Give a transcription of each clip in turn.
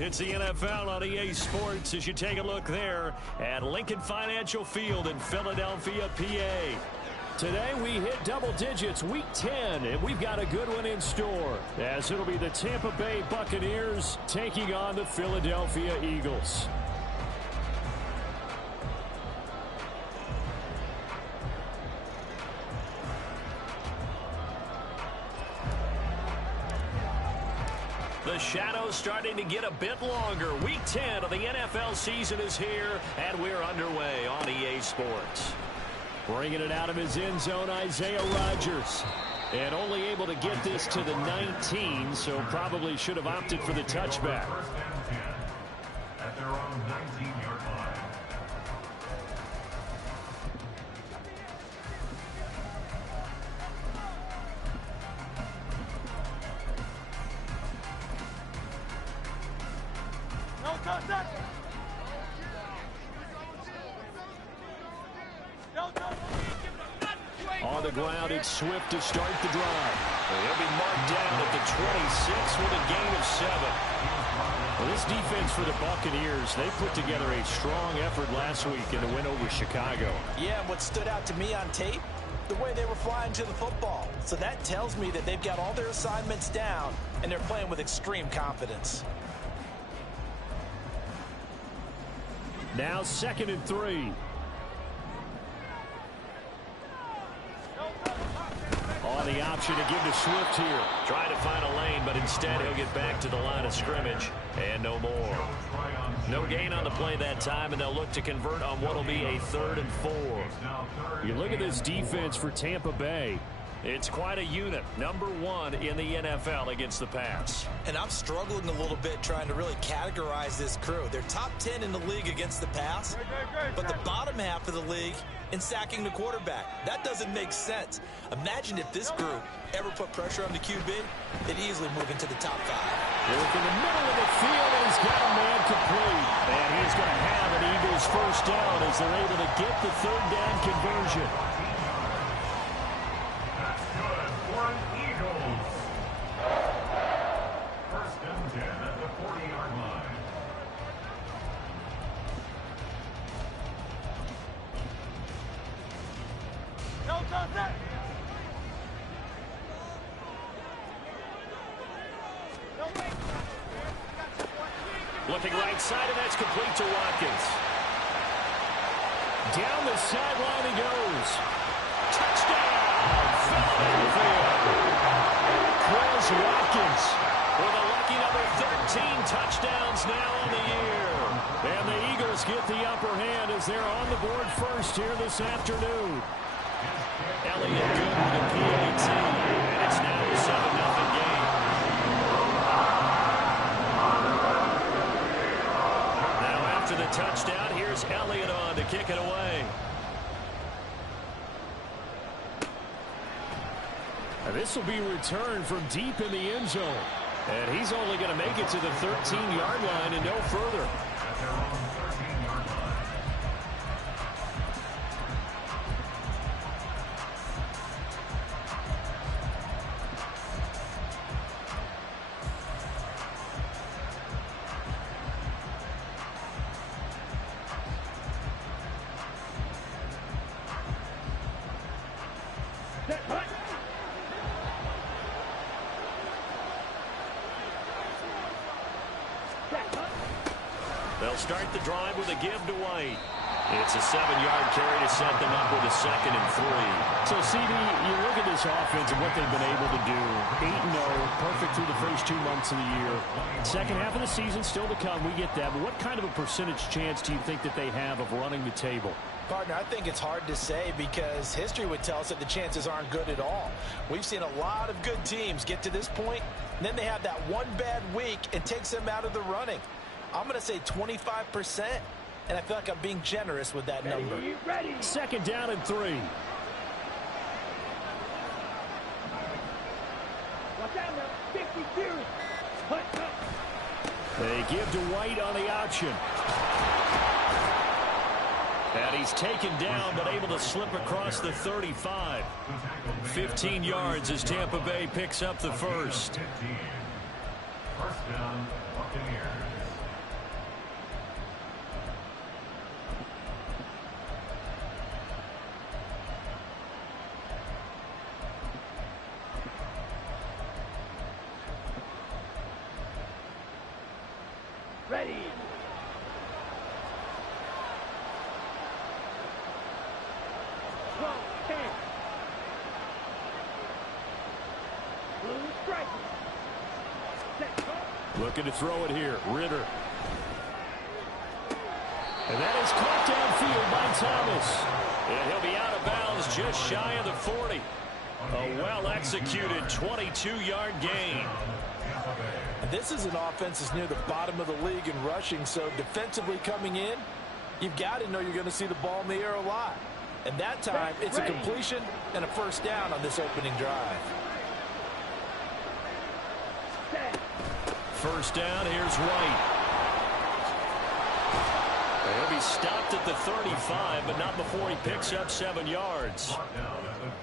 It's the NFL on EA Sports as you take a look there at Lincoln Financial Field in Philadelphia, PA. Today we hit double digits, week 10, and we've got a good one in store, as it'll be the Tampa Bay Buccaneers taking on the Philadelphia Eagles. The shadow's starting to get a bit longer. Week 10 of the NFL season is here, and we're underway on EA Sports. Bringing it out of his end zone, Isaiah Rodgers. And only able to get this to the 19, so probably should have opted for the touchback. At their own 19-yard line. On the ground, it's Swift to start the drive. He'll be marked down at the 26 with a gain of 7. Well, this defense for the Buccaneers, they put together a strong effort last week in the win over Chicago. Yeah, and what stood out to me on tape, the way they were flying to the football. So that tells me that they've got all their assignments down, and they're playing with extreme confidence. Now 2nd and 3. On the option to give to Swift here. Trying to find a lane, but instead he'll get back to the line of scrimmage. And no more. No gain on the play that time, and they'll look to convert on what will be a 3rd and 4. You look at this defense for Tampa Bay. It's quite a unit. Number 1 in the NFL against the pass. And I'm struggling a little bit trying to really categorize this crew. They're top 10 in the league against the pass, but the bottom half of the league in sacking the quarterback. That doesn't make sense. Imagine if this group ever put pressure on the QB, they'd easily move into the top 5. Look in the middle of the field, and he's got a man complete. And he's going to have an Eagles first down as they're able to get the 3rd down conversion. That's good for an Eagles. 1st and 10 at the 40-yard line. Looking right side, and that's complete to Watkins. Down the sideline he goes. Touchdown! Philadelphia! Chris Watkins with a lucky number 13 touchdowns now on the year. And the Eagles get the upper hand as they're on the board first here this afternoon. Elliott good with a PAT, and it's now a 7-0 game. Now after the touchdown, here's Elliott on to kick it away. And this will be returned from deep in the end zone. And he's only going to make it to the 13-yard line and no further. At their own 13-yard line. They'll start the drive with a give to White. It's a 7-yard carry to set them up with a 2nd and 3. So, CD, you look at this offense and what they've been able to do. 8-0, perfect through the first 2 months of the year. Second half of the season still to come. We get that. But what kind of a percentage chance do you think that they have of running the table? Partner, I think it's hard to say because history would tell us that the chances aren't good at all. We've seen a lot of good teams get to this point, and then they have that one bad week and takes them out of the running. I'm going to say 25%, and I feel like I'm being generous with that number. 2nd down and 3. They give to White on the option. And he's taken down, but able to slip across the 35. 15 yards as Tampa Bay picks up the first. 1st down, Buccaneers. Ready. Looking to throw it here. Ritter. And that is caught downfield by Thomas. And he'll be out of bounds just shy of the 40. A well-executed 22-yard gain. This is an offense that's near the bottom of the league in rushing, so defensively coming in, you've got to know you're going to see the ball in the air a lot. And that time, it's a completion and a first down on this opening drive. First down, here's White. He'll be stopped at the 35, but not before he picks up 7 yards.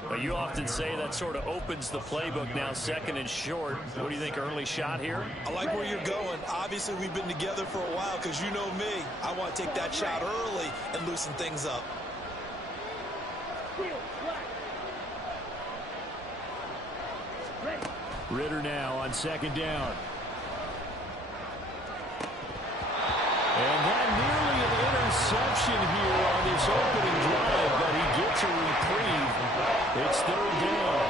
But you often say that sort of opens the playbook now, second and short. What do you think, early shot here? I like where you're going. Obviously, we've been together for a while because you know me. I want to take that shot early and loosen things up. Ritter now on second down. And that nearly an interception here on this opening drive, but he gets a reprieve. It's third down.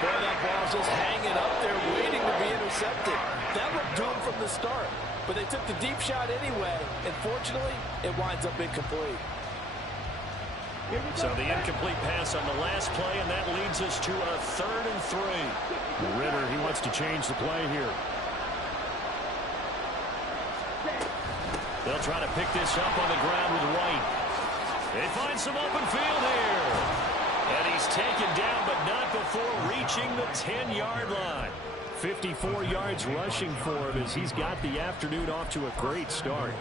Boy, that ball's just hanging up there waiting to be intercepted. That looked doomed from the start, but they took the deep shot anyway, and fortunately, it winds up incomplete. So the incomplete pass on the last play, and that leads us to a 3rd and 3. Ritter, he wants to change the play here. They'll try to pick this up on the ground with White. They find some open field here. And he's taken down, but not before reaching the 10-yard line. 54 yards rushing for him as he's got the afternoon off to a great start.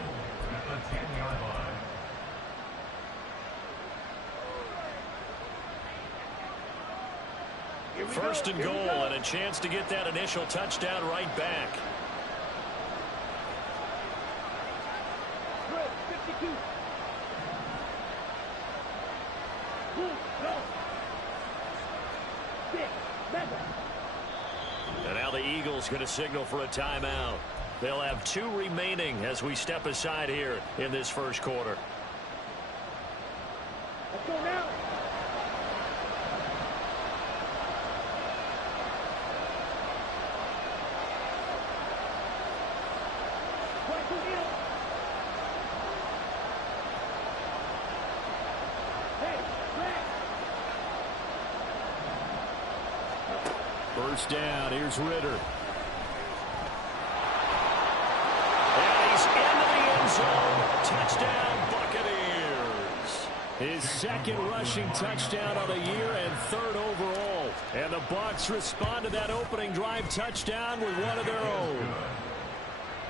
First and goal, and a chance to get that initial touchdown right back. And now the Eagles going to signal for a timeout. They'll have 2 remaining as we step aside here in this first quarter. Let's go now. First down, here's Ritter. And he's into the end zone. Touchdown, Buccaneers. His 2nd rushing touchdown of the year and 3rd overall. And the Bucs respond to that opening drive touchdown with one of their own.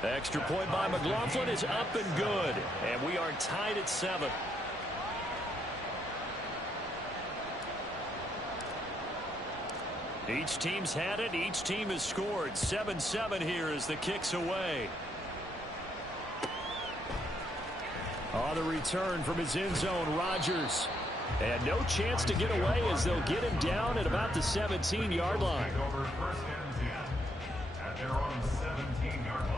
Extra point by McLaughlin is up and good. And we are tied at 7. Each team's had it. Each team has scored. 7-7 here as the kick's away. On the return from his end zone, Rodgers. And no chance to get away as they'll get him down at about the 17-yard line. Over first and 10 at their own 17-yard line.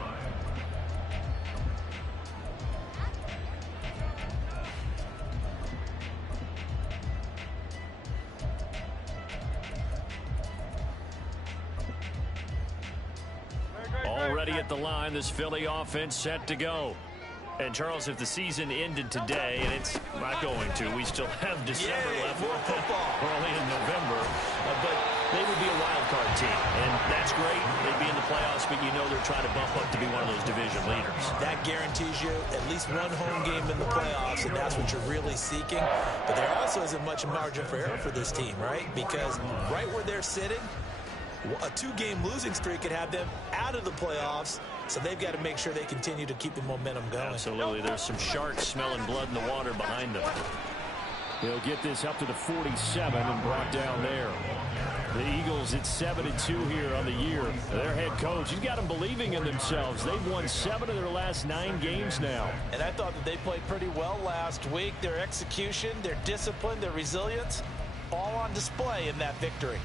Already at the line, this Philly offense set to go. And, Charles, if the season ended today, and it's not going to, we still have December left. More football. Early in November. But they would be a wild card team. And that's great. They'd be in the playoffs, but you know they're trying to bump up to be one of those division leaders. That guarantees you at least one home game in the playoffs, and that's what you're really seeking. But there also isn't much margin for error for this team, right? Because right where they're sitting, a 2-game losing streak could have them out of the playoffs, so they've got to make sure they continue to keep the momentum going. Absolutely. There's some sharks smelling blood in the water behind them. He'll get this up to the 47 and brought down there. The Eagles at 7-2 here on the year. Their head coach, he's got them believing in themselves. They've won 7 of their last 9 games now. And I thought that they played pretty well last week. Their execution, their discipline, their resilience, all on display in that victory.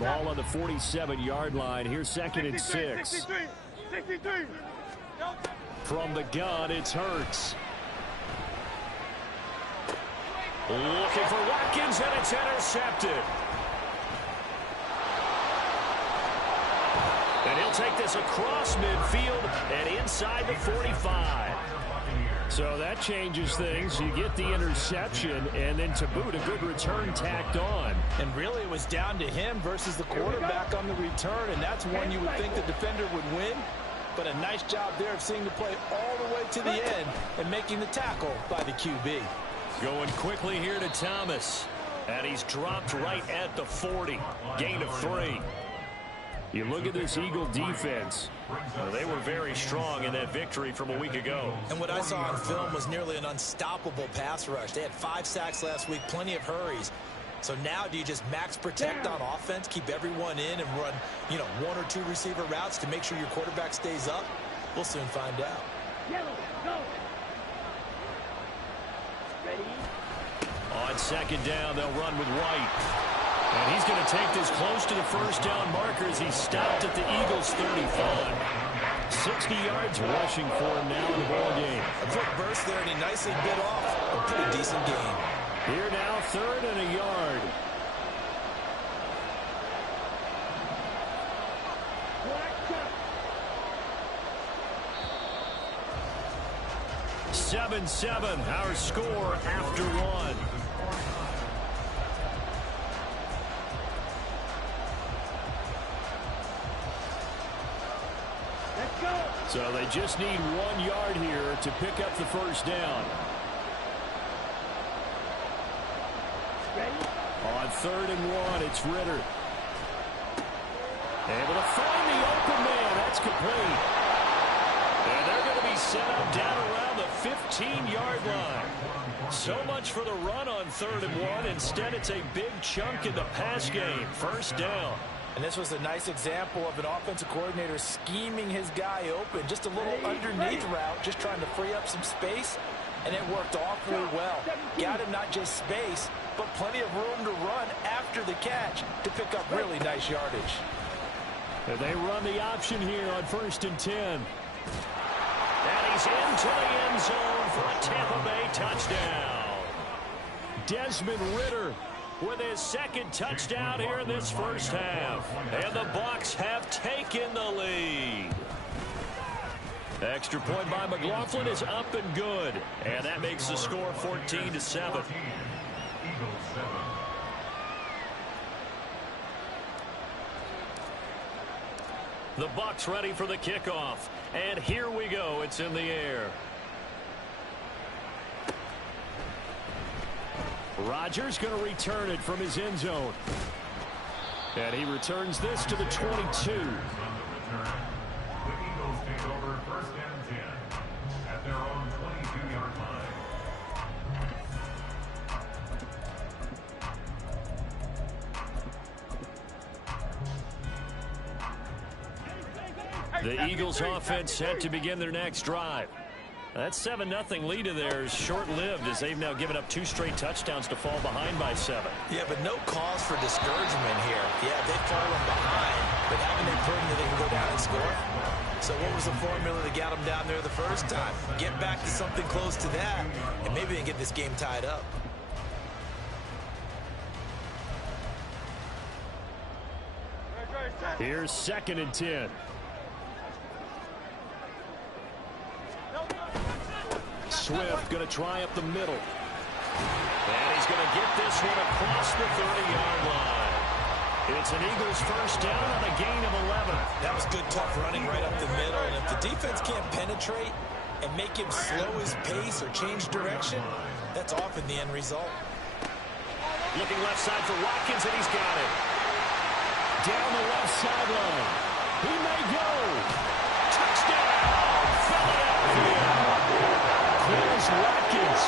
Ball on the 47-yard line. Here's 2nd and 6. 63. From the gun, it's Hurts. Looking for Watkins, and it's intercepted. And he'll take this across midfield and inside the 45. So that changes things. You get the interception, and then to boot, a good return tacked on. And really, it was down to him versus the quarterback on the return, and that's one you would think the defender would win. But a nice job there of seeing the play all the way to the end and making the tackle by the QB. Going quickly here to Thomas. And he's dropped right at the 40. Gain of 3. You look at this Eagle defense. Well, they were very strong in that victory from a week ago. And what I saw on film was nearly an unstoppable pass rush. They had 5 sacks last week, plenty of hurries. So now do you just max protect on offense, keep everyone in and run, 1 or 2 receiver routes to make sure your quarterback stays up? We'll soon find out. On second down, they'll run with White. And he's going to take this close to the first down marker as he stopped at the Eagles' 35. 60 yards rushing for him now in the ball game. A quick burst there, and he nicely bit off a pretty decent gain. Here now, 3rd and a yard. Seven, our score after 1. So they just need 1 yard here to pick up the first down. On 3rd and 1, it's Ritter. Able to find the open man. That's complete. And they're going to be set up down around the 15-yard line. So much for the run on 3rd and 1. Instead, it's a big chunk in the pass game. First down. And this was a nice example of an offensive coordinator scheming his guy open. Just a little underneath route, just trying to free up some space. And it worked awfully well. Got him not just space, but plenty of room to run after the catch to pick up really nice yardage. And they run the option here on 1st and 10. And he's into the end zone for a Tampa Bay touchdown. Desmond Ritter with his 2nd touchdown here in this first half. And the Bucs have taken the lead. Extra point by McLaughlin is up and good. And that makes the score 14-7. The Bucs ready for the kickoff. And here we go. It's in the air. Rodgers going to return it from his end zone. And he returns this to the 22. The Eagles take over 1st and 10 at their own 22-yard line. The Eagles offense set to begin their next drive. That 7-0 lead of theirs short-lived as they've now given up 2 straight touchdowns to fall behind by 7. Yeah, but no cause for discouragement here. Yeah, they've fallen behind, but haven't they proven that they can go down and score? So what was the formula that got them down there the first time? Get back to something close to that, and maybe they can get this game tied up. Here's 2nd and 10. Swift going to try up the middle. And he's going to get this one across the 30-yard line. It's an Eagles first down on a gain of 11. That was good, tough running right up the middle. And if the defense can't penetrate and make him slow his pace or change direction, that's often the end result. Looking left side for Watkins, and he's got it. Down the left sideline. He may go. Touchdown, Philadelphia. Chris Watkins.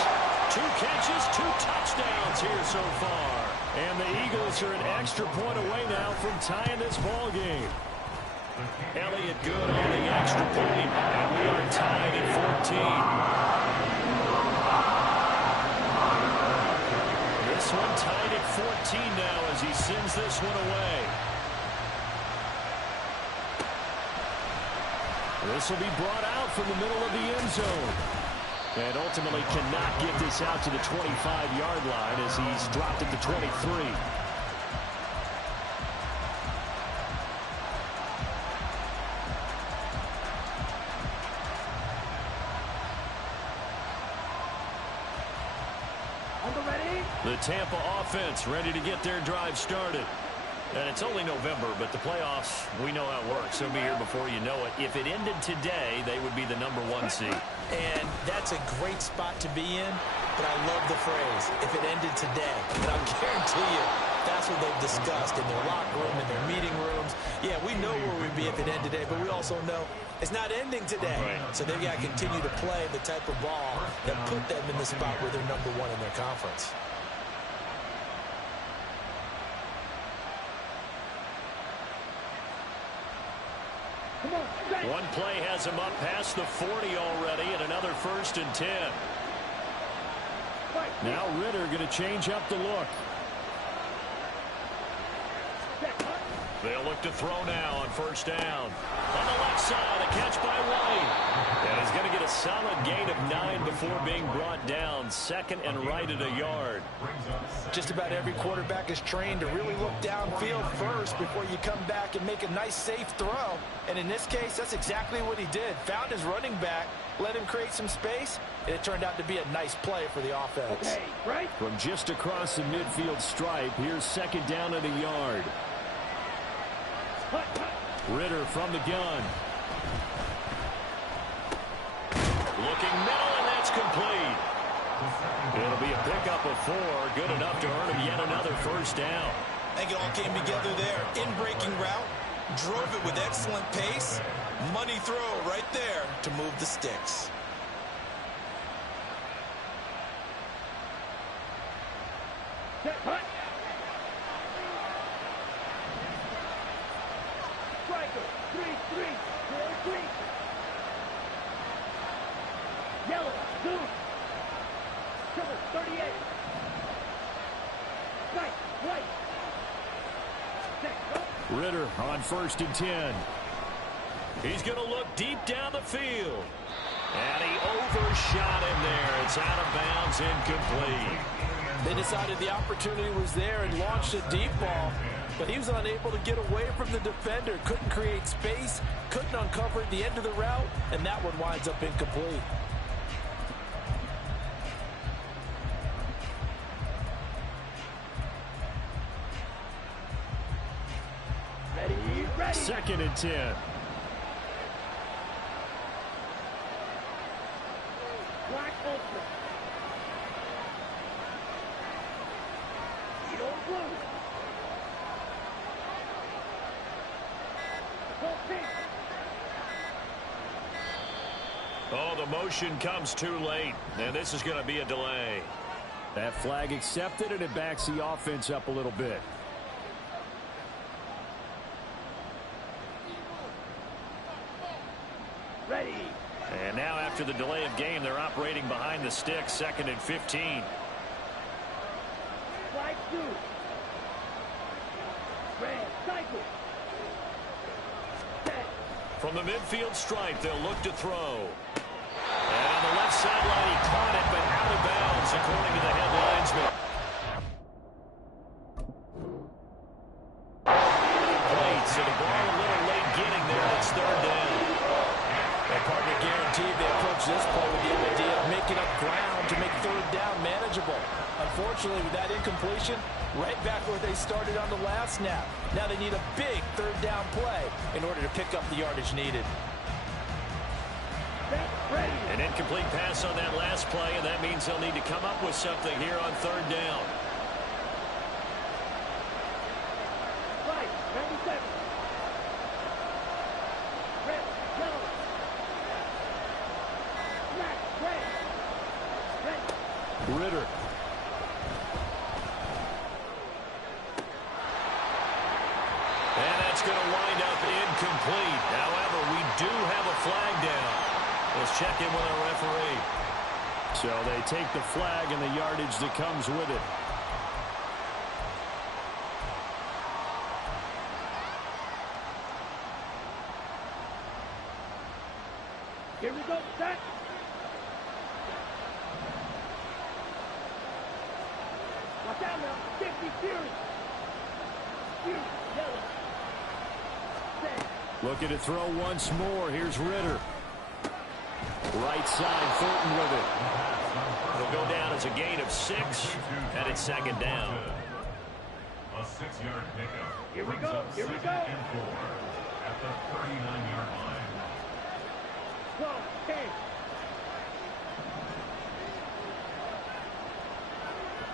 2 catches, 2 touchdowns here so far. And the Eagles are an extra point away now from tying this ball game. Elliott good on the extra point, and we are tied at 14. This one tied at 14 now as he sends this one away. This will be brought out from the middle of the end zone. And ultimately cannot get this out to the 25-yard line as he's dropped at the 23. The Tampa offense ready to get their drive started. And it's only November, but the playoffs, we know how it works. They'll be here before you know it. If it ended today, they would be the #1 seed. And that's a great spot to be in, but I love the phrase, if it ended today. And I'll guarantee you, that's what they've discussed in their locker room, in their meeting rooms. Yeah, we know where we'd be if it ended today, but we also know it's not ending today. Right. So they've got to continue to play the type of ball that put them in the spot where they're #1 in their conference. One play has him up past the 40 already, and another 1st and 10. Now Ritter going to change up the look. They'll look to throw now on 1st down. On the left side, a catch by White. And he's going to get a solid gain of 9 before being brought down. 2nd and right at a yard. Just about every quarterback is trained to really look downfield first before you come back and make a nice, safe throw. And in this case, that's exactly what he did. Found his running back, let him create some space, and it turned out to be a nice play for the offense. Okay, right? From just across the midfield stripe, here's 2nd down at a yard. Ritter from the gun. Looking middle, and that's complete. It'll be a pickup of 4. Good enough to earn him yet another 1st down. I think it all came together there. In-breaking route. Drove it with excellent pace. Money throw right there to move the sticks. Striker, 3-3, 4-3. Yellow, zoom. Triple, 38. Right, right. Ritter on 1st and 10. He's going to look deep down the field. And he overshot him there. It's out of bounds, incomplete. They decided the opportunity was there and launched a deep ball, but he was unable to get away from the defender. Couldn't create space, couldn't uncover at the end of the route, and that one winds up incomplete. Ready. 2nd and 10. Black ultra. Yellow blue. Full pink. Oh, the motion comes too late, and this is going to be a delay. That flag accepted, and it backs the offense up a little bit. Ready. And now after the delay of game, they're operating behind the sticks, 2nd and 15. Flag 2. Ready. Cycle. Set. From the midfield stripe, they'll look to throw. And on the left sideline, he caught it, but out of bounds, according to the head linesman. Late, so the ball a little late getting there. It's 3rd down. And partner guaranteed they approach this play with the idea of making up ground to make 3rd down manageable. Unfortunately, with that incompletion, right back where they started on the last snap. Now they need a big 3rd down play in order to pick up the yardage needed. Ready. An incomplete pass on that last play, and that means they'll need to come up with something here on 3rd down. Right. 97. Red. Yellow. Black. Red. Red. Ritter. And that's going to wind up incomplete. However, we do have a flag down. Let's check in with our referee. So they take the flag and the yardage that comes with it. Here we go, set. Watch out now. 50 Fury. Fury, yellow. Set. Looking to throw once more. Here's Ritter. Right side, Fulton with it. It'll go down as a gain of 6, and it's second down. A 6-yard pickup. Here we go. Here we go. And 4 at the 39-yard line. 12, 10.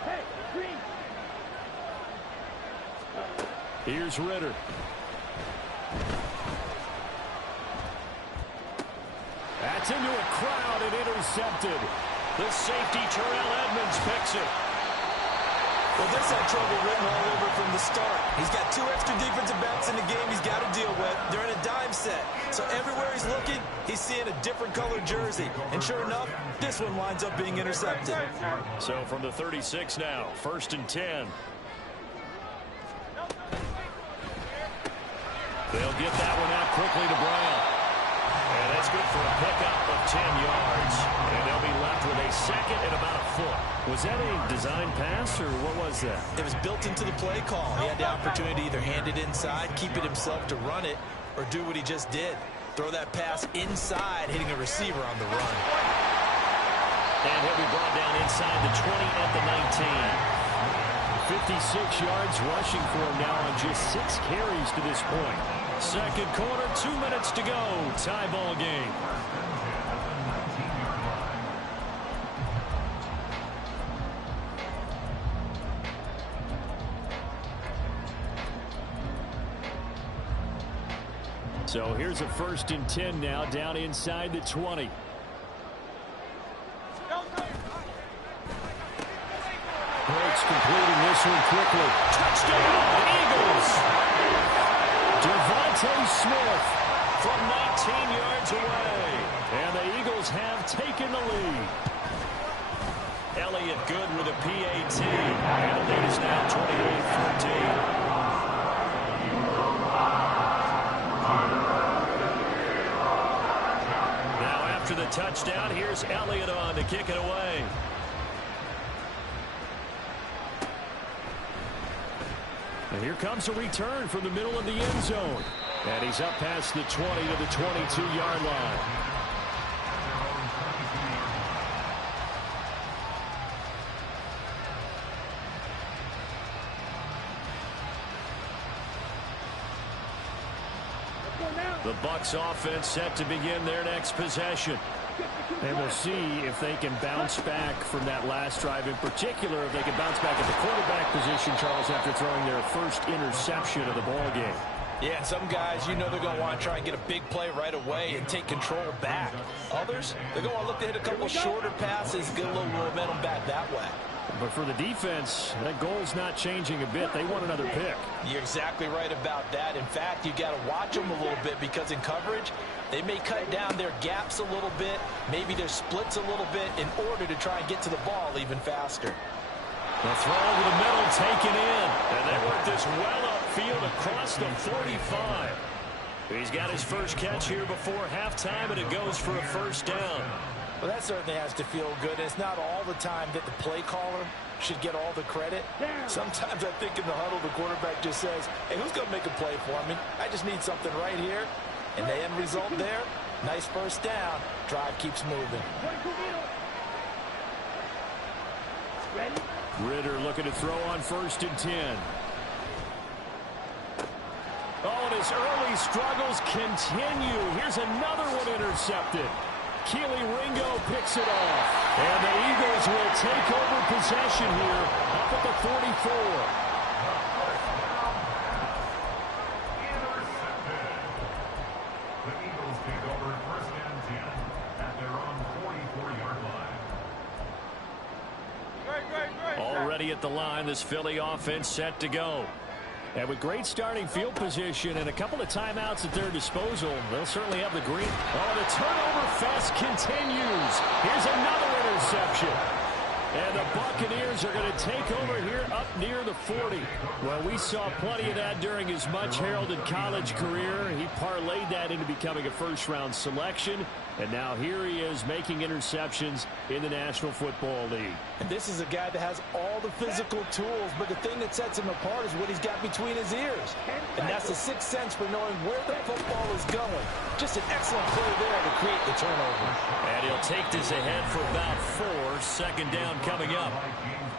Hey, green. Here's Ritter. That's into a crowd and intercepted. The safety, Terrell Edmonds, picks it. Well, this had trouble written all over from the start. He's got 2 extra defensive backs in the game he's got to deal with. They're in a dime set. So everywhere he's looking, he's seeing a different colored jersey. And sure enough, this one winds up being intercepted. So from the 36 now, 1st and 10. They'll get that one out quickly to Brown. And that's good for a pickup of 10 yards. And they'll be left with a second and about a foot. Was that a design pass, or what was that? It was built into the play call. He had the opportunity to either hand it inside, keep it himself to run it, or do what he just did. Throw that pass inside, hitting a receiver on the run. And he'll be brought down inside the 20 at the 19. 56 yards rushing for him now on just 6 carries to this point. Second quarter, 2 minutes to go. Tie ball game. So here's a 1st and 10 now, down inside the 20. Brooks completing this one quickly. Touchdown, Eagles! Devontae Smith from 19 yards away. And the Eagles have taken the lead. Elliott good with a PAT. And the lead is now 28-14. After the touchdown, here's Elliott on to kick it away. And here comes a return from the middle of the end zone. And he's up past the 20 to the 22-yard line. The Bucs offense set to begin their next possession. And we'll see if they can bounce back from that last drive. In particular, if they can bounce back at the quarterback position, Charles, after throwing their first interception of the ball game. Yeah, and some guys, you know they're going to want to try and get a big play right away and take control back. Others, they're going to look to hit a couple shorter passes, get a little momentum back that way. But for the defense, that goal's not changing a bit. They want another pick. You're exactly right about that. In fact, you got to watch them a little bit because in coverage, they may cut down their gaps a little bit, maybe their splits a little bit in order to try and get to the ball even faster. The throw over the middle taken in. And they work this well upfield across the 45. He's got his first catch here before halftime, and it goes for a first down. Well, that certainly has to feel good. It's not all the time that the play caller should get all the credit. Sometimes I think in the huddle, the quarterback just says, hey, who's going to make a play for me? I just need something right here. And the end result there, nice first down. Drive keeps moving. Ritter looking to throw on 1st and 10. Oh, and his early struggles continue. Here's another one intercepted. Keely Ringo picks it off. And the Eagles will take over possession here up at the 44. The Eagles take over 1st and 10 at their own 44-yard line. Already at the line, this Philly offense set to go. And with great starting field position and a couple of timeouts at their disposal, they'll certainly have the green. Oh, the turnover fest continues. Here's another interception. And the Buccaneers are going to take over here up near the 40. Well, we saw plenty of that during his much-heralded college career. He parlayed that into becoming a first-round selection. And now here he is making interceptions in the National Football League. And this is a guy that has all the physical tools, but the thing that sets him apart is what he's got between his ears. And that's the sixth sense for knowing where the football is going. Just an excellent play there to create the turnover. And he'll take this ahead for about 4. Second down coming up.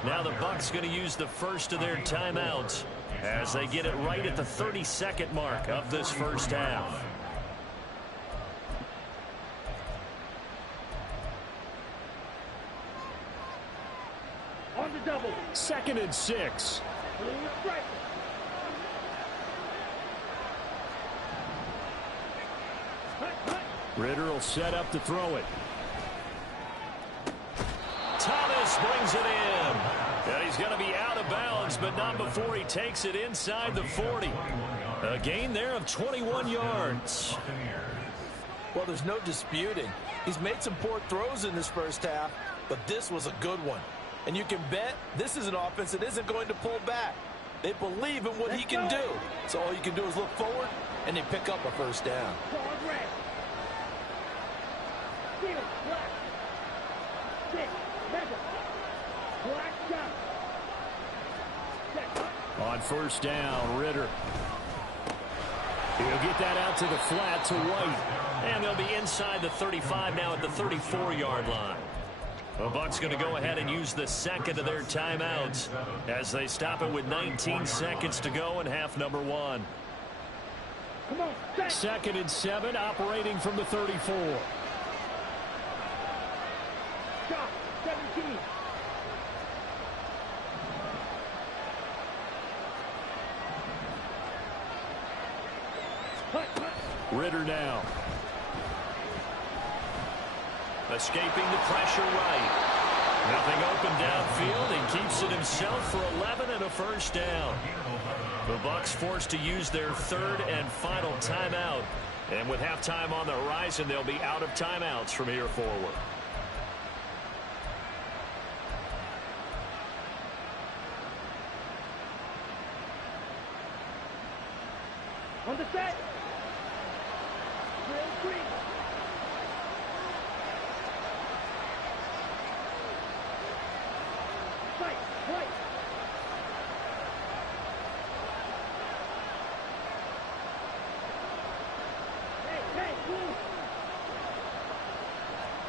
Now the Bucs going to use the first of their timeouts as they get it right at the 32nd mark of this first half. On the double. 2nd and 6. Ritter will set up to throw it. Thomas brings it in. And he's going to be out of bounds, but not before he takes it inside the 40. A gain there of 21 yards. Well, there's no disputing. He's made some poor throws in this first half, but this was a good one. And you can bet this is an offense that isn't going to pull back. They believe in what he can do. So all you can do is look forward, and they pick up a first down. On first down, Ritter. He'll get that out to the flat to White. And they'll be inside the 35 now at the 34-yard line. The Bucs going to go ahead and use the second of their timeouts as they stop it with 19 seconds to go in half number 1. 2nd and 7, operating from the 34. Stop. 17. Ritter now. Escaping the pressure right. Nothing open downfield, and keeps it himself for 11 and a first down. The Bucs forced to use their third and final timeout. And with halftime on the horizon, they'll be out of timeouts from here forward. On the set. Drill 3. Fight. White. Hey, blue.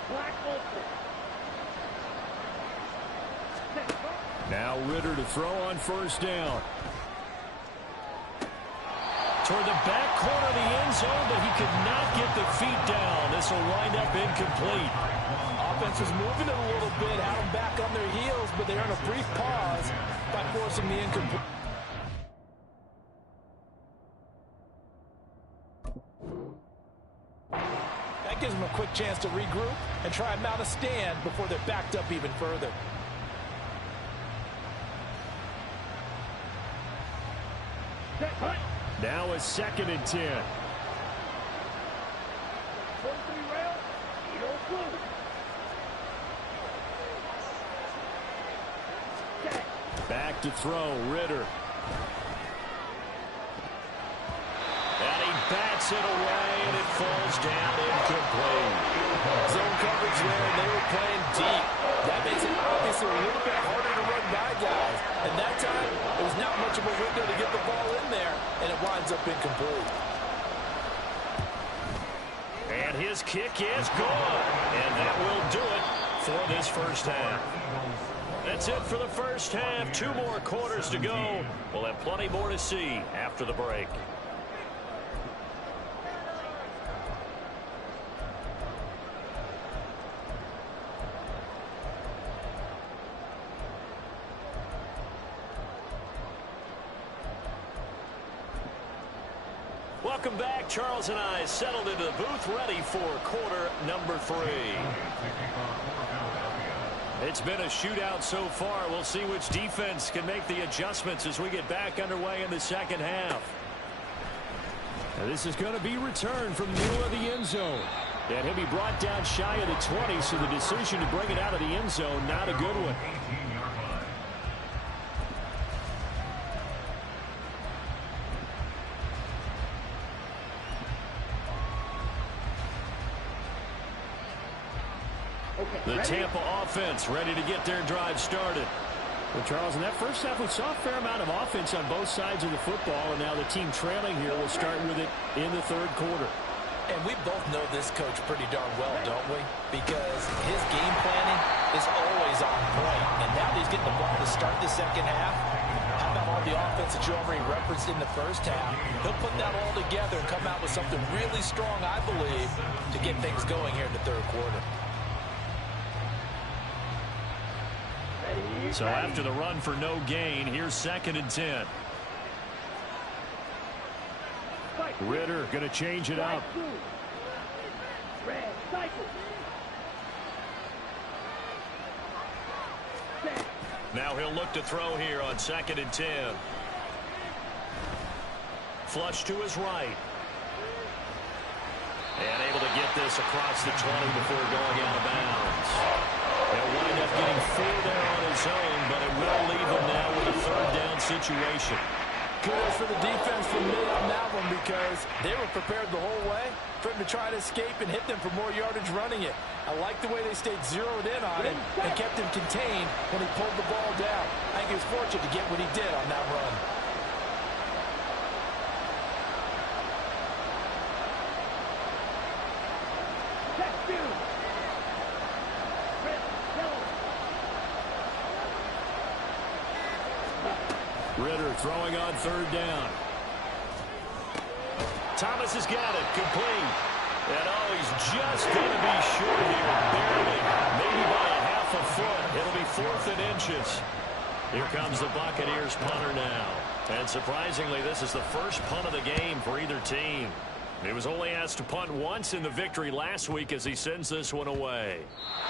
Black open. Now Ritter to throw on first down. Toward the back corner of the end zone, but he could not get the feet down. This will wind up incomplete. Offense was moving it a little bit, had them back on their heels, but they earned a brief pause by forcing the incomplete. That gives them a quick chance to regroup and try and mount a stand before they're backed up even further. Now a 2nd and 10. Back to throw, Ritter. And he bats it away, and it falls down incomplete. Zone coverage there, and they were playing deep. That makes it obviously a little bit harder to run by guys. And that time, there was not much of a window to get the ball in there, and it winds up incomplete. And his kick is good. And that will do it for this first half. That's it for the first half. 2 more quarters to go. We'll have plenty more to see after the break. Welcome back. Charles and I settled into the booth, ready for quarter number 3. It's been a shootout so far. We'll see which defense can make the adjustments as we get back underway in the second half. Now this is going to be returned from the middle of the end zone. And he'll be brought down shy of the 20, so the decision to bring it out of the end zone, not a good one. The Tampa offense ready to get their drive started. Well, Charles, in that first half, we saw a fair amount of offense on both sides of the football, and now the team trailing here will start with it in the third quarter. And we both know this coach pretty darn well, don't we? Because his game planning is always on point. And now that he's getting the ball to start the second half, how about all the offense that you already referenced in the first half? He'll put that all together and come out with something really strong, I believe, to get things going here in the third quarter. So after the run for no gain, here's 2nd and 10. Ritter going to change it up. Now he'll look to throw here on 2nd and 10. Flush to his right. And able to get this across the 20 before going out of bounds. He'll wind up getting 4 there on his own, but it will leave him now with a 3rd down situation. Kudos for the defense from me on that one, because they were prepared the whole way for him to try to escape and hit them for more yardage running it. I like the way they stayed zeroed in on him and kept him contained when he pulled the ball down. I think he was fortunate to get what he did on that run. Ritter throwing on 3rd down. Thomas has got it. Complete. And he's just going to be short here. Barely. Maybe by a half a foot. It'll be 4th and inches. Here comes the Buccaneers punter now. And surprisingly, this is the first punt of the game for either team. He was only asked to punt once in the victory last week as he sends this one away.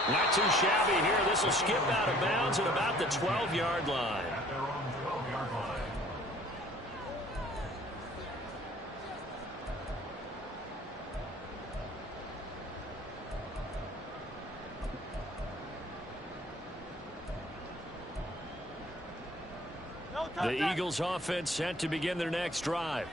Not too shabby here. This will skip out of bounds at about the 12-yard line. At their own 12-yard line. The Eagles offense set to begin their next drive.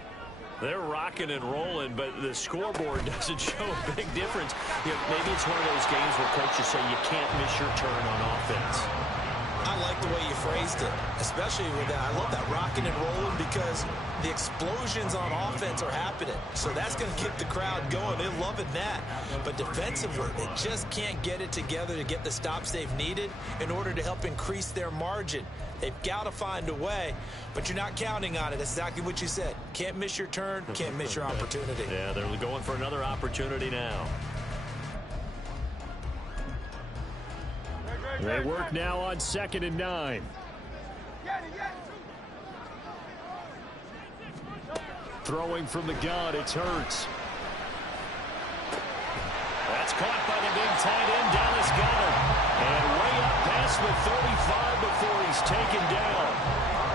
They're rocking and rolling, but the scoreboard doesn't show a big difference. You know, maybe it's one of those games where coaches say you can't miss your turn on offense. I like the way you phrased it, especially with that. I love that rocking and rolling, because the explosions on offense are happening. So that's going to keep the crowd going. They're loving that. But defensively, they just can't get it together to get the stops they've needed in order to help increase their margin. They've got to find a way, but you're not counting on it. That's exactly what you said. Can't miss your turn, can't miss your opportunity. Yeah, they're going for another opportunity now. They work now on 2nd and 9. Throwing from the gun, it's Hurts. That's caught by the big tight end, Dallas Goedert. And way up past the 35 before he's taken down.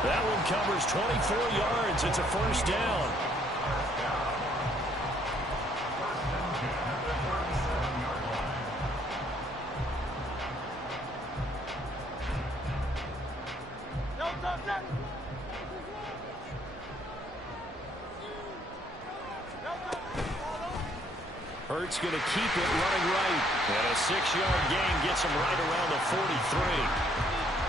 That one covers 24 yards. It's a 1st down. Hurts going to keep it running right. And a 6-yard gain gets him right around the 43.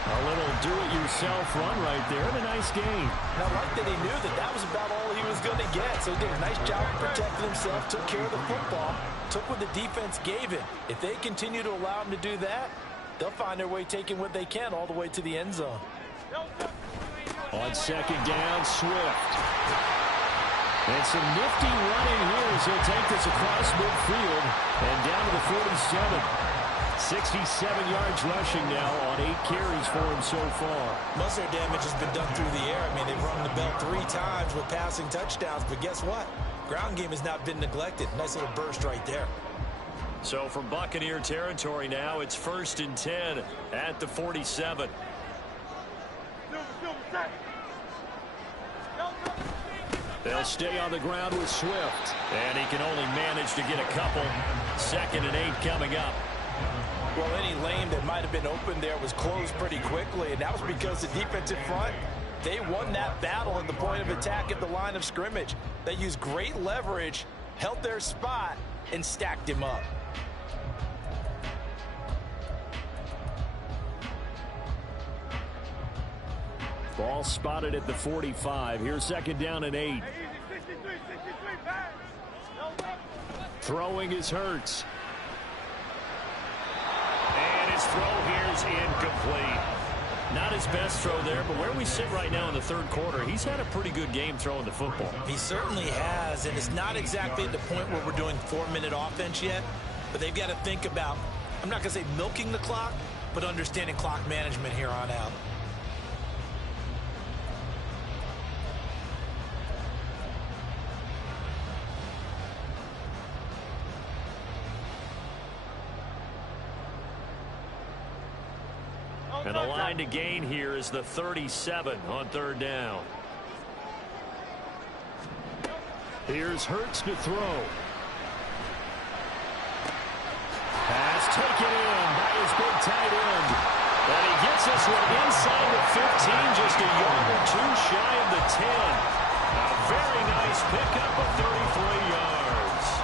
A little do-it-yourself run right there, and a nice gain. And I like that he knew that that was about all he was going to get. So he did a nice job of protecting himself, took care of the football, took what the defense gave him. If they continue to allow him to do that, they'll find their way taking what they can all the way to the end zone. On 2nd down, Swift. And some nifty running here as he'll take this across midfield and down to the 47. 67 yards rushing now on 8 carries for him so far. Most of their damage has been done through the air. I mean, they've rung the bell 3 times with passing touchdowns, but guess what? Ground game has not been neglected. Nice little burst right there. So from Buccaneer territory now, it's 1st and 10 at the 47. They'll stay on the ground with Swift. And he can only manage to get a couple. 2nd and 8 coming up. Well, any lane that might have been open there was closed pretty quickly, and that was because the defensive front, they won that battle at the point of attack at the line of scrimmage. They used great leverage, held their spot, and stacked him up. Ball spotted at the 45. Here's second down and 8. Throwing is Hurts. And his throw here is incomplete. Not his best throw there, but where we sit right now in the third quarter, he's had a pretty good game throwing the football. He certainly has, and it's not exactly at the point where we're doing 4-minute offense yet, but they've got to think about, I'm not going to say milking the clock, but understanding clock management here on out. And the line to gain here is the 37 on third down. Here's Hurts to throw. Pass taken in by his big tight end. And he gets this one inside the 15, just a yard or two shy of the 10. A very nice pickup of 33 yards.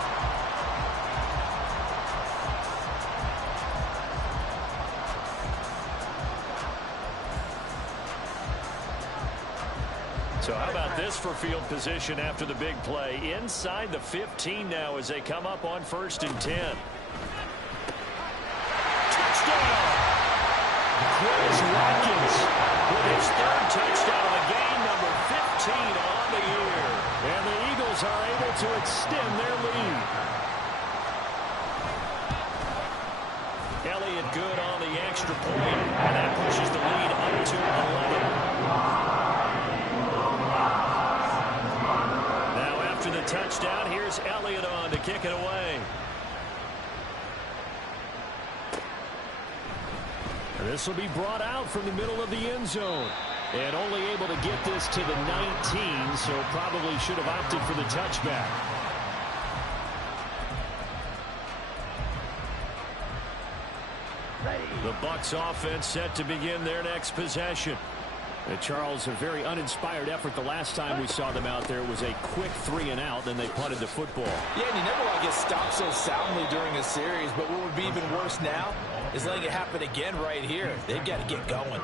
So how about this for field position after the big play? Inside the 15 now as they come up on 1st and 10. Touchdown! Chris Watkins with his 3rd touchdown of the game, number 15 on the year. And the Eagles are able to extend their lead. Elliott good on the extra point, and that pushes the lead up to 11. Touchdown. Here's Elliott on to kick it away. And this will be brought out from the middle of the end zone. And only able to get this to the 19, so probably should have opted for the touchback. The Bucs offense set to begin their next possession. And Charles, a very uninspired effort the last time we saw them out there was a quick 3 and out, then they punted the football. Yeah, and you never want to get stopped so soundly during a series, but what would be even worse now is letting it happen again right here. They've got to get going.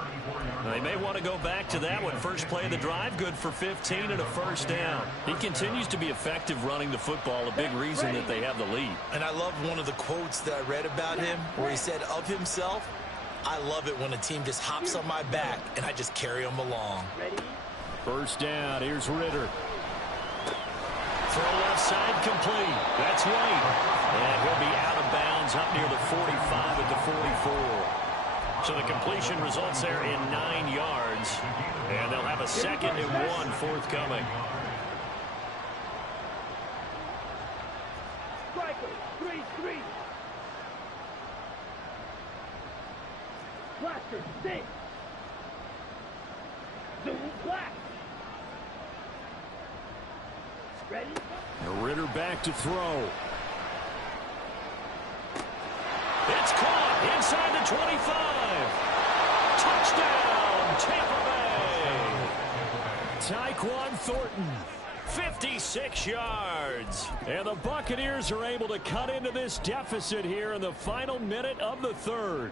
They may want to go back to that one. First play of the drive, good for 15 and a first down. He continues to be effective running the football, a big reason that they have the lead. And I love one of the quotes that I read about him where he said of himself, I love it when a team just hops on my back and I just carry them along. First down, here's Ritter. Throw left side complete. That's White. And he'll be out of bounds up near the 45 at the 44. So the completion results there in 9 yards. And they'll have a 2nd and 1 forthcoming. Striker, 3-3. Blaster, 6. Zoom, black. Ready? Ritter back to throw. It's caught inside the 25. Touchdown, Tampa Bay. Tyquan Thornton, 56 yards. And the Buccaneers are able to cut into this deficit here in the final minute of the 3rd.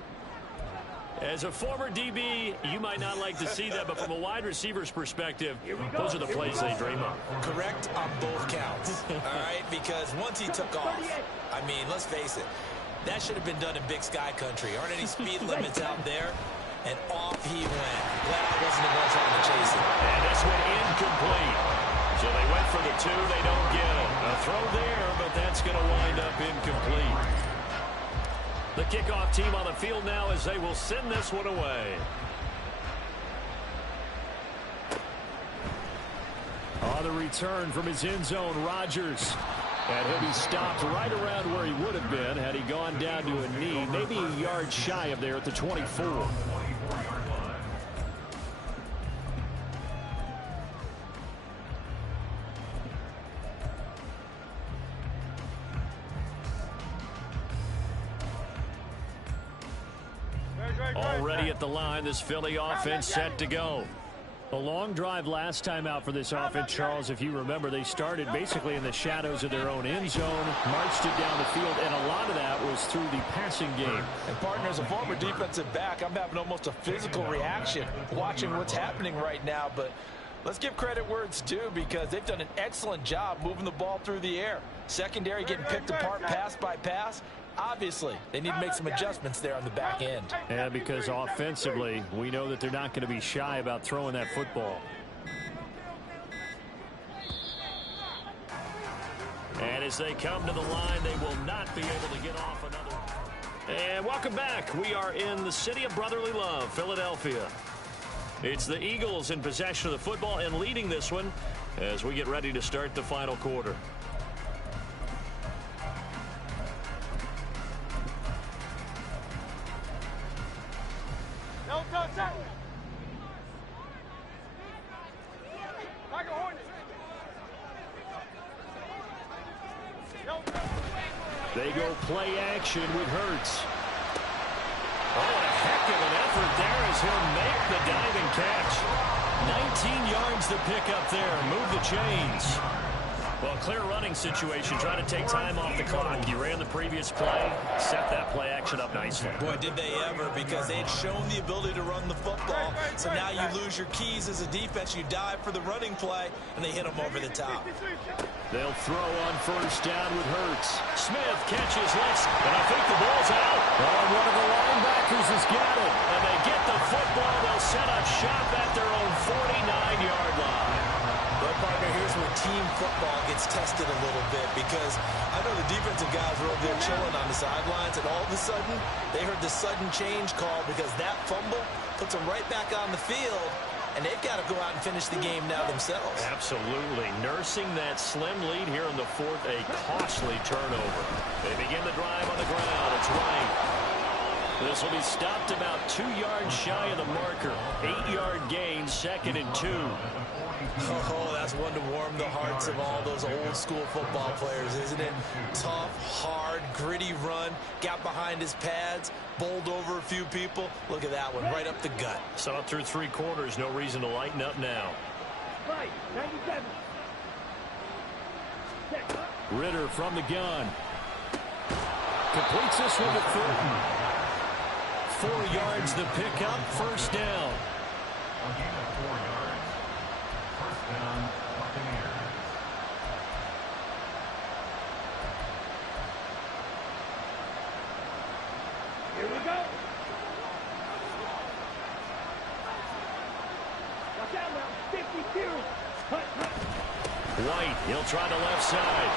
As a former DB, you might not like to see that, but from a wide receiver's perspective, those are the plays they dream of. Correct on both counts, all right? Because once he took off, I mean, let's face it, that should have been done in Big Sky Country. Aren't any speed limits out there? And off he went. Glad I wasn't the one trying to chase it. And this one incomplete. So they went for the 2, they don't get it. A throw there, but that's going to wind up incomplete. The kickoff team on the field now as they will send this one away. On the return from his end zone, Rodgers. And he'll be stopped right around where he would have been had he gone down to a knee, maybe a yard shy of there at the 24. Already at the line, this Philly offense set to go. A long drive last time out for this offense, Charles. If you remember, they started basically in the shadows of their own end zone, marched it down the field, and a lot of that was through the passing game. And partner, as a former defensive back, I'm having almost a physical reaction watching what's happening right now. But let's give credit where it's due, because they've done an excellent job moving the ball through the air. Secondary getting picked apart pass by pass. Obviously, they need to make some adjustments there on the back end. Yeah, because offensively, we know that they're not going to be shy about throwing that football. And as they come to the line, they will not be able to get off another. And welcome back. We are in the city of brotherly love, Philadelphia. It's the Eagles in possession of the football and leading this one as we get ready to start the final quarter. They go play action with Hurts. Oh, what a heck of an effort there as he'll make the diving catch. 19 yards to pick up there. Move the chains. Well, clear running situation, trying to take time off the clock. You ran the previous play, set that play action up nicely. Boy, did they ever, because they had shown the ability to run the football. So now you lose your keys as a defense. You dive for the running play, and they hit them over the top. They'll throw on first down with Hurts. Smith catches left, and I think the ball's out. Oh, one of the linebackers has got it. And they get the football. They'll set up shop at their own 49-yard line. Well, partner, here's where team football gets tested a little bit, because I know the defensive guys were over there chilling on the sidelines, and all of a sudden, they heard the sudden change call, because that fumble puts them right back on the field, and they've got to go out and finish the game now themselves. Absolutely. Nursing that slim lead here in the fourth, a costly turnover. They begin the drive on the ground. It's right. This will be stopped about 2 yards shy of the marker. 8-yard gain, 2nd and 2. Oh, that's one to warm the hearts of all those old-school football players, isn't it? Tough, hard, gritty run, got behind his pads, bowled over a few people. Look at that one, right up the gut. Saw it through 3 quarters, no reason to lighten up now. Right, 97. Ritter from the gun. Completes this one to Thornton. 4 yards to pick up, first down. A gain of 4 yards. First down, Buccaneers. Here we go. Watch out now. 52. Hut, hut. White, he'll try the left side.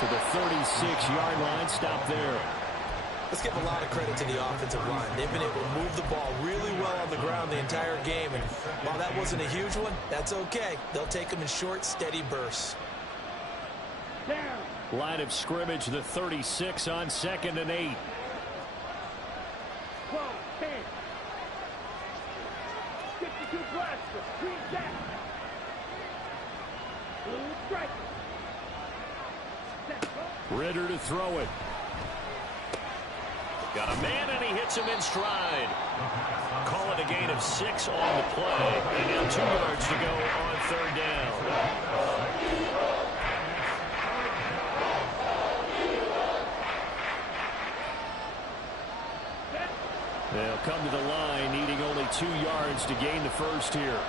To the 36-yard line, stop there. Let's give a lot of credit to the offensive line. They've been able to move the ball really well on the ground the entire game. And while that wasn't a huge one, that's okay. They'll take them in short, steady bursts. Down. Line of scrimmage, the 36 on 2nd and 8. 12, 10. 52 blaster. Green jack. Blue striker. Ritter to throw it. Got a man, and he hits him in stride. Call it a gain of 6 on the play. And now 2 yards to go on 3rd down. They'll come to the line, needing only 2 yards to gain the first here.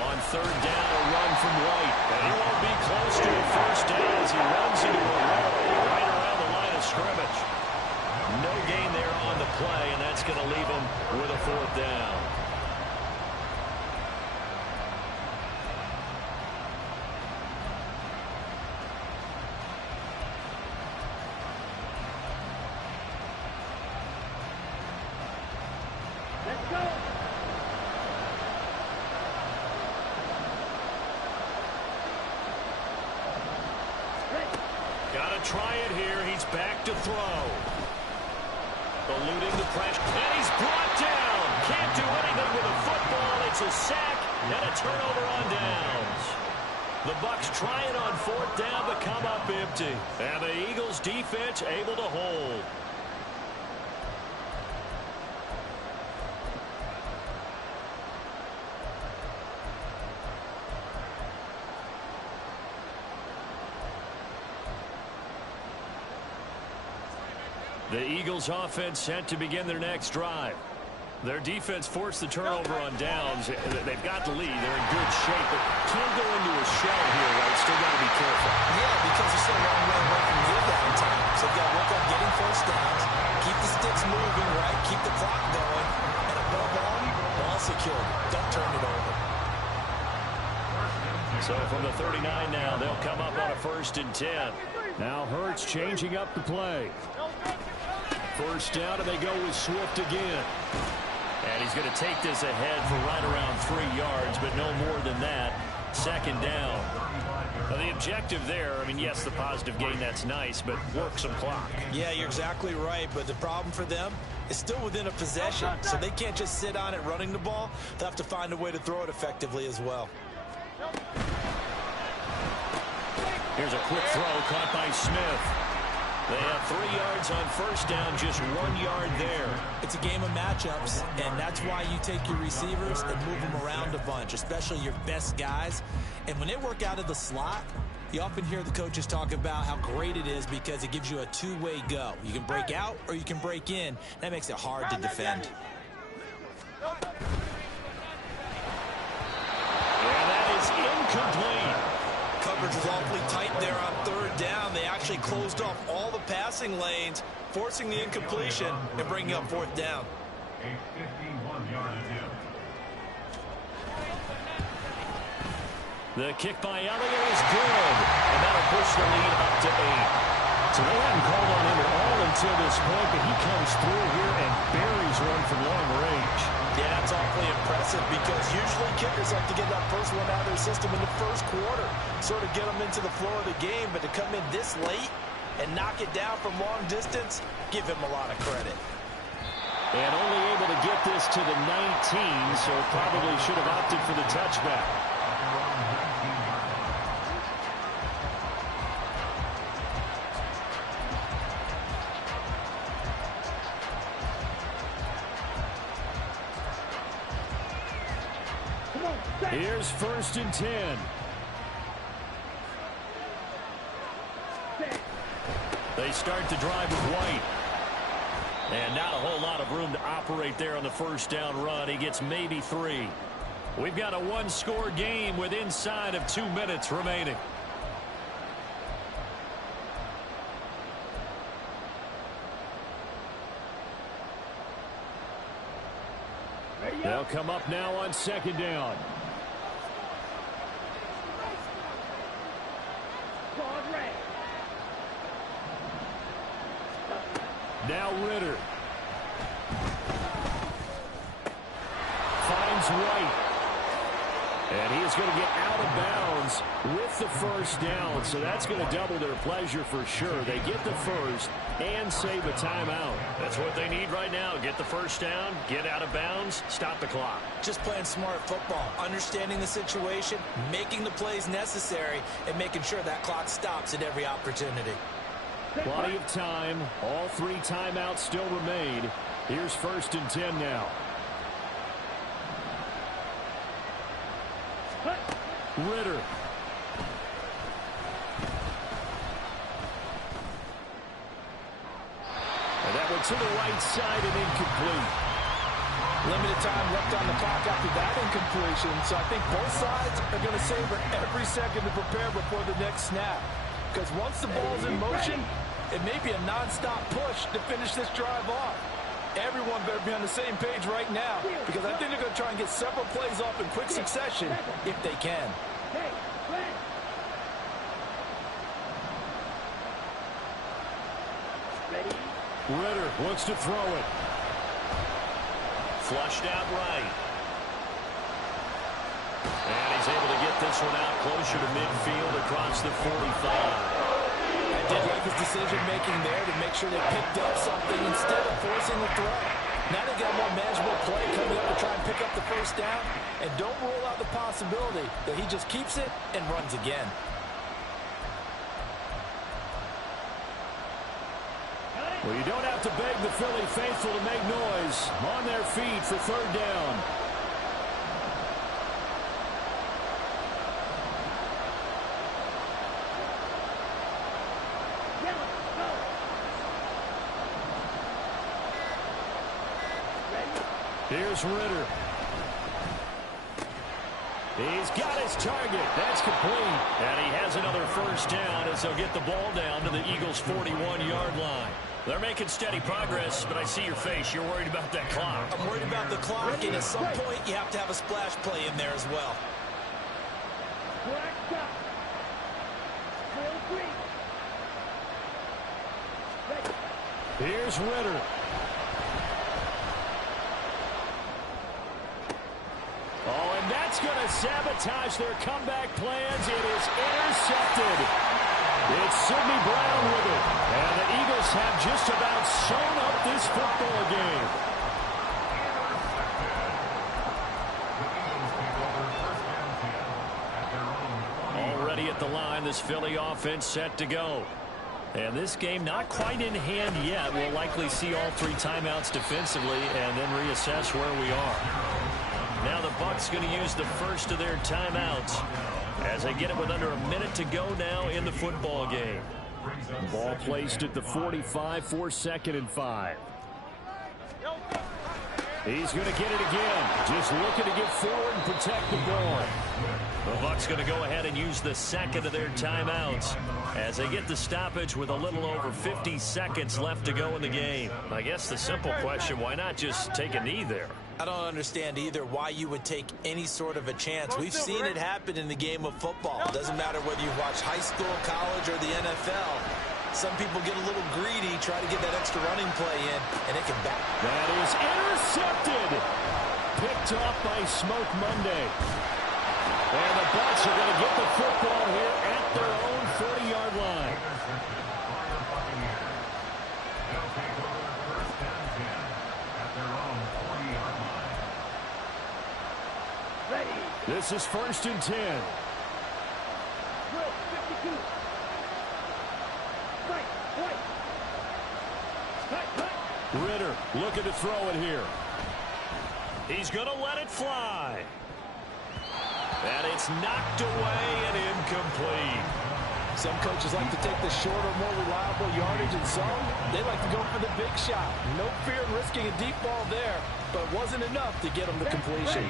On 3rd down, a run from White. And he won't be close to a first down as he runs into a wall right around the line of scrimmage. No gain there on the play, and that's going to leave him with a 4th down. Let's go. Got to try it here. He's back to throw. Eluding the pressure. And he's brought down. Can't do anything with a football. It's a sack and a turnover on downs. The Bucs trying on 4th down but come up empty. And the Eagles defense able to hold. The Eagles offense set to begin their next drive. Their defense forced the turnover on downs. They've got the lead. They're in good shape, but can't go into a shell here, right? Still got to be careful. Yeah, because they're still a long way away from the downtime. So they've got to work on getting first downs, keep the sticks moving, right? Keep the clock going. And above all, ball secured. Don't turn it over. So from the 39 now, they'll come up on a 1st and 10. Now Hurts changing up the play. First down, and they go with Swift again. And he's going to take this ahead for right around 3 yards, but no more than that. 2nd down. Now the objective there, I mean, yes, the positive gain, that's nice, but work some clock. Yeah, you're exactly right, but the problem for them is still within a possession, so they can't just sit on it running the ball. They'll have to find a way to throw it effectively as well. Here's a quick throw caught by Smith. They have 3 yards on first down, just 1 yard there. It's a game of matchups, and that's why you take your receivers and move them around a bunch, especially your best guys. And when they work out of the slot, you often hear the coaches talk about how great it is because it gives you a two-way go. You can break out or you can break in. That makes it hard to defend. And that is incomplete. Coverage was awfully tight there on 3rd down. They actually closed off all the passing lanes, forcing the incompletion and bringing up 4th down. A 51-yard attempt. The kick by Elliott is good, and that'll push the lead up to 8. So they haven't called on him at all until this point, but he comes through here and buries one from long range. Yeah, that's awfully impressive because usually kickers like to get that first one out of their system in the first quarter, sort of get them into the flow of the game, but to come in this late and knock it down from long distance, give him a lot of credit. And only able to get this to the 19, so probably should have opted for the touchback. Here's 1st and 10. They start to drive with White. And not a whole lot of room to operate there on the first down run. He gets maybe 3. We've got a one-score game with inside of 2 minutes remaining. They'll come up now on 2nd down. Now Ritter. Finds White. And he is going to get out of bounds with the first down. So that's going to double their pleasure for sure. They get the first and save a timeout. That's what they need right now. Get the first down, get out of bounds, stop the clock. Just playing smart football, understanding the situation, making the plays necessary, and making sure that clock stops at every opportunity. Plenty of time. All 3 timeouts still remain. Here's 1st and 10 now. Ritter. And that one to the right side and incomplete. Limited time left on the clock after that incompletion, so I think both sides are going to savor every second to prepare before the next snap. Because once the ball's in motion, it may be a non-stop push to finish this drive off. Everyone better be on the same page right now, because I think they're going to try and get several plays off in quick succession if they can. Ritter wants to throw it. Flushed out right. And he's able to get this one out closer to midfield across the 45. I did like his decision-making there to make sure they picked up something instead of forcing the throw. Now they got more manageable play coming up to try and pick up the first down. And don't rule out the possibility that he just keeps it and runs again. Well, you don't have to beg the Philly faithful to make noise. On their feet for 3rd down. Here's Ritter. He's got his target. That's complete. And he has another first down as they'll get the ball down to the Eagles' 41-yard line. They're making steady progress, but I see your face. You're worried about that clock. I'm worried about the clock, and at some point you have to have a splash play in there as well. Here's Ritter. Oh, and that's going to sabotage their comeback plans. It is intercepted. It's Sidney Brown with it. And the Eagles have just about sewn up this football game. Already at the line, this Philly offense set to go. And this game not quite in hand yet. We'll likely see all three timeouts defensively and then reassess where we are. Now the Bucs going to use the first of their timeouts as they get it with under a minute to go now in the football game. Ball placed at the 45 for 2nd and 5. He's going to get it again. Just looking to get forward and protect the ball. The Bucs going to go ahead and use the second of their timeouts as they get the stoppage with a little over 50 seconds left to go in the game. I guess the simple question, why not just take a knee there? I don't understand either why you would take any sort of a chance. We've seen it happen in the game of football. It doesn't matter whether you watch high school, college, or the NFL. Some people get a little greedy, try to get that extra running play in, and it can back. That is intercepted. Picked off by Smoke Monday. And the Bucs are going to get the football here at their own 40-yard line. This is 1st and 10. Ritter looking to throw it here. He's going to let it fly. And it's knocked away and incomplete. Some coaches like to take the shorter, more reliable yardage, and some, they like to go for the big shot. No fear in risking a deep ball there, but it wasn't enough to get them to completion.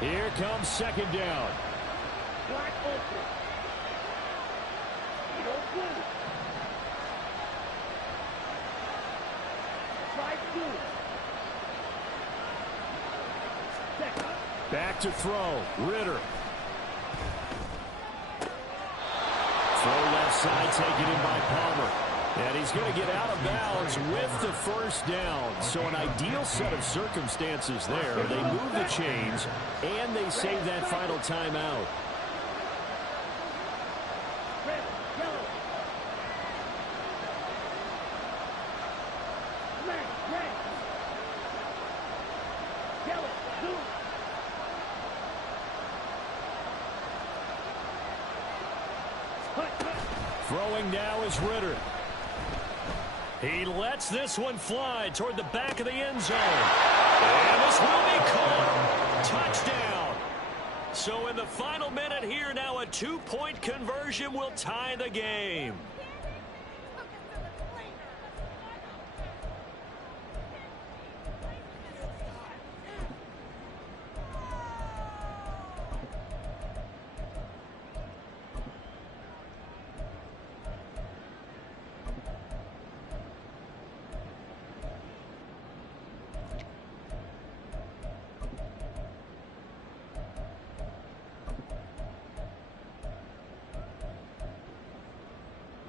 Here comes 2nd down. Black open. Eagle blue. 5-2. Second. Back to throw. Ritter. Throw left side, taken in by Palmer. And he's going to get out of bounds with the first down. So an ideal set of circumstances there. They move the chains, and they save that final timeout. Red, yellow. Black, red. Yellow, blue. Throwing now is Ritter. He lets this one fly toward the back of the end zone. And this will be caught. Touchdown. So in the final minute here now, a 2-point conversion will tie the game.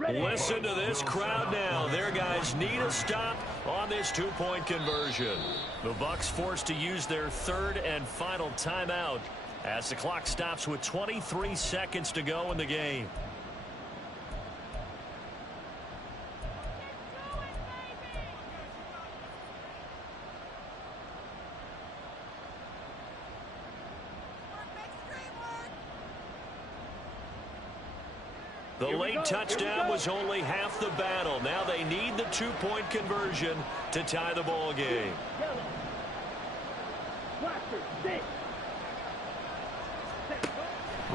Listen to this crowd now. Their guys need a stop on this 2-point conversion. The Bucs forced to use their 3rd and final timeout as the clock stops with 23 seconds to go in the game. The late touchdown was only half the battle. Now they need the 2-point conversion to tie the ball game.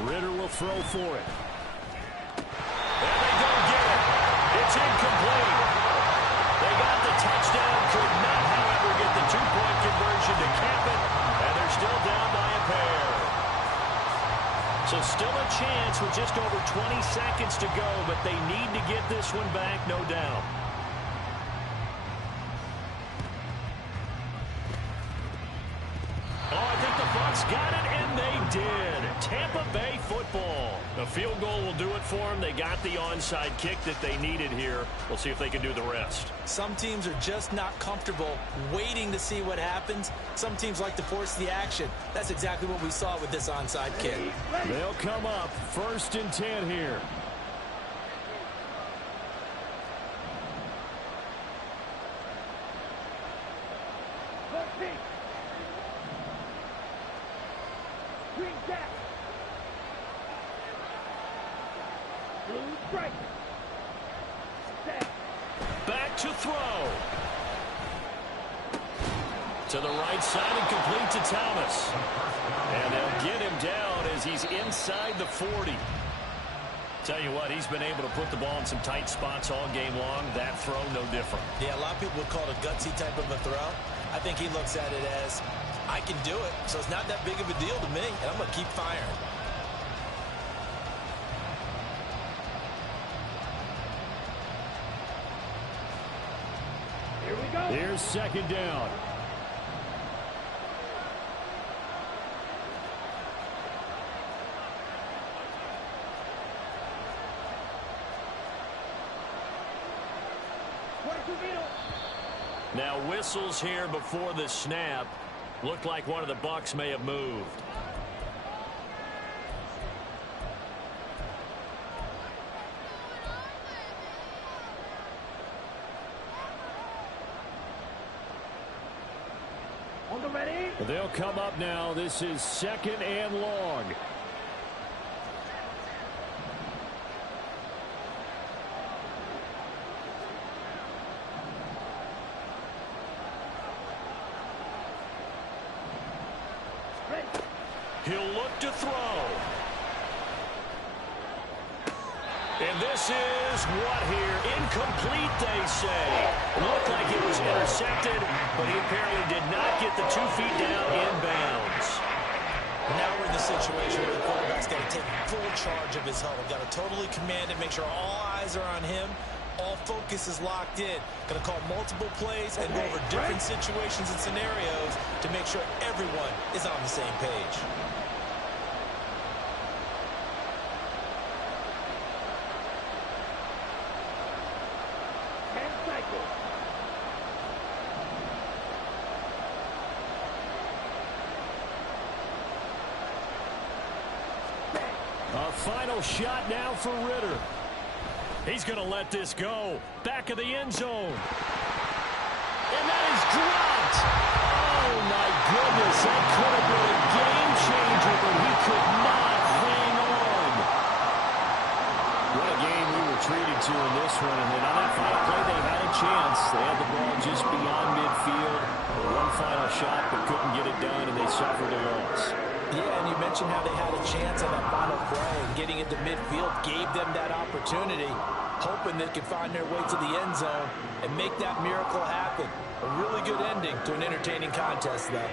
Ritter will throw for it. And they don't get it. It's incomplete. They got the touchdown, could not, however, get the 2-point conversion to cap it. So still a chance with just over 20 seconds to go, but they need to get this one back, no doubt. Oh, I think the Bucs got it, and they did. Tampa Bay football. A field goal will do it for them. They got the onside kick that they needed here. We'll see if they can do the rest. Some teams are just not comfortable waiting to see what happens. Some teams like to force the action. That's exactly what we saw with this onside kick. They'll come up 1st and 10 here. Green jack. Blue stripe. Set. Back to throw. To the right side and complete to Thomas. And they'll get him down as he's inside the 40. Tell you what, he's been able to put the ball in some tight spots all game long. That throw, no different. Yeah, a lot of people would call it a gutsy type of a throw. I think he looks at it as, I can do it, so it's not that big of a deal to me, and I'm going to keep firing. Here we go. Here's 2nd down. Now whistles here before the snap. Looked like one of the Bucs may have moved. On the ready. They'll come up now. This is 2nd and long. He'll look to throw. And this is what here? Incomplete, they say. It looked like it was intercepted, but he apparently did not get the 2 feet down in bounds. Now we're in the situation where the quarterback's got to take full charge of his huddle. Got to totally command it, make sure all eyes are on him. All focus is locked in. Going to call multiple plays and go over different situations and scenarios to make sure everyone is on the same page. A final shot now for Ritter. He's going to let this go. Back of the end zone. And that is dropped. Oh, my goodness. That could have been a game changer, but he could not hang on. What a game we were treated to in this one. And then on that final play, they had a chance. They had the ball just beyond midfield. One final shot, but couldn't get it done, and they suffered a loss. Yeah, and you mentioned how they had a chance on that final play, and getting into midfield gave them that opportunity, hoping they could find their way to the end zone and make that miracle happen. A really good ending to an entertaining contest, though.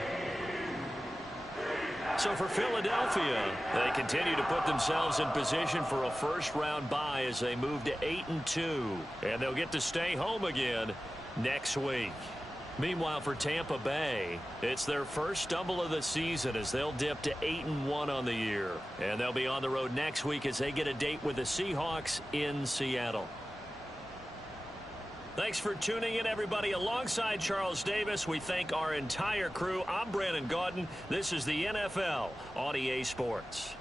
So for Philadelphia, they continue to put themselves in position for a first-round bye as they move to 8-2, and they'll get to stay home again next week. Meanwhile, for Tampa Bay, it's their first stumble of the season as they'll dip to 8-1 on the year. And they'll be on the road next week as they get a date with the Seahawks in Seattle. Thanks for tuning in, everybody. Alongside Charles Davis, we thank our entire crew. I'm Brandon Gaudin. This is the NFL on EA Sports.